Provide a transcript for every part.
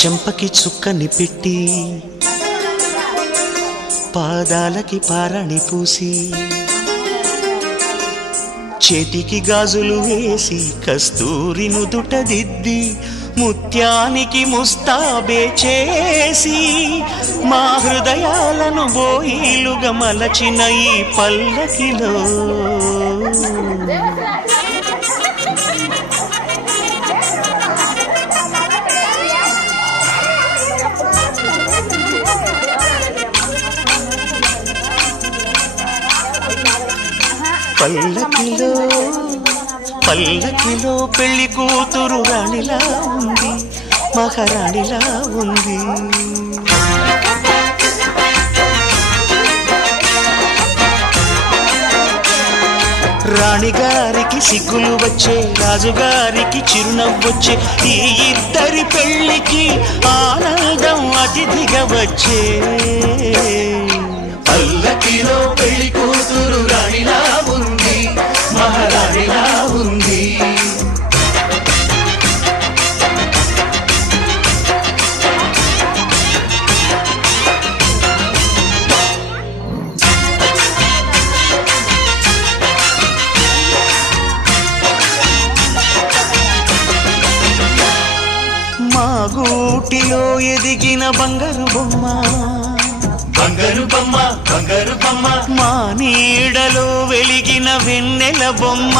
చెంపకి చుక్కని పెట్టి పాదాలకి పారాణి పూసి చేతికి గాజులు వేసి కస్తూరి నుదుట దిద్ది ముత్యానికి ముస్తాబే చేసి మా హృదయాలను బోయిలుగా మలచిన ఈ పల్లకిలో పల్లకిలో పల్లకిలో పెళ్లి కూతురు రాణిలా ఉంది, మహారాణిలా ఉంది. రాణిగారికి సిగ్గులు వచ్చే, రాజుగారికి చిరునవ్వొచ్చే, ఈ ఇద్దరి పెళ్లికి ఆనందం అతిథిగా వచ్చే. పల్లకిలో పెళ్లి కూతురు రాణిలా ఉంది, మహారాణిలా ఉంది. మా గూటిలో ఎదిగిన బంగారు బొమ్మ, బంగారు బొమ్మ, బంగారు బొమ్మ. మా నీడలో వెలిగిన వెన్నెల బొమ్మ,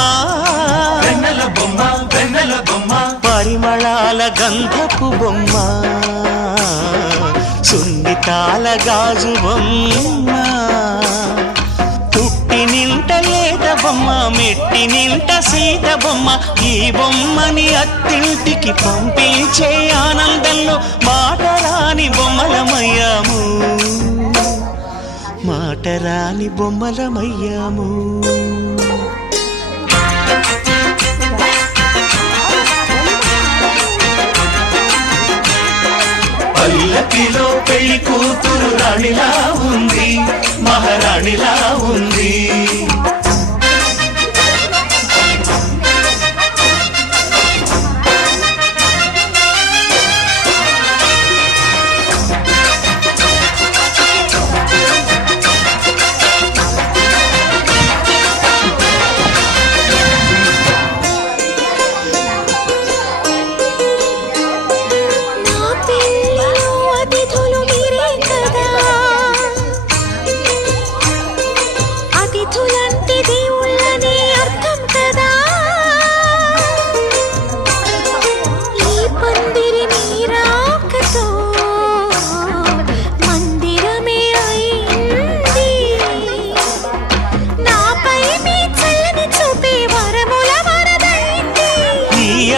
వెన్నెల బొమ్మ, వెన్నెల బొమ్మ. పరిమళాల గంధపు బొమ్మ, సున్నితాల గాజు బొమ్మ. పుట్టి నింట లేత బొమ్మ, మెట్టి నింట సీత బొమ్మ. ఈ బొమ్మని అత్తింటికి పంపించే ఆనందంలో మాటరాని బొమ్మలమయ్యాము, మాటరాని బొమ్మలమయ్యాము. పల్లకిలో పెళ్లి కూతురు రాణిలా ఉంది, మహారాణిలా ఉంది.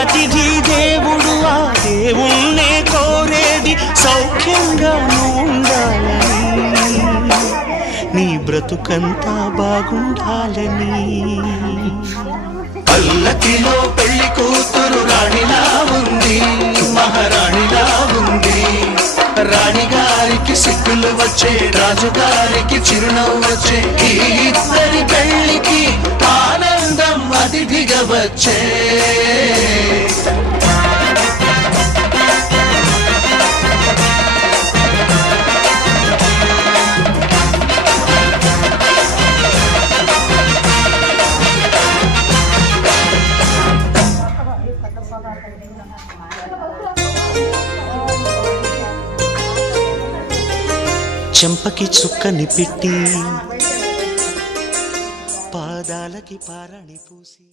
అతిథి దేవుడు ఆ దేవుణ్ణే కోరేది సౌఖ్యంగా ఉండాలని, నీ బ్రతుకంతా బాగుండాలని. పల్లకిలో పెళ్లి కూతురు రాణిలా ఉంది, మహారాణిలా ఉంది. రాణిగారికి సిగ్గులు వచ్చే, రాజుగారికి చిరునవ్వు వచ్చే, ఈ ఇద్దరి పెళ్లికి ఆనందం అతిథిగా వచ్చే. చెంపకి చుక్కని పెట్టి పాదాలకి పారాణి పూసి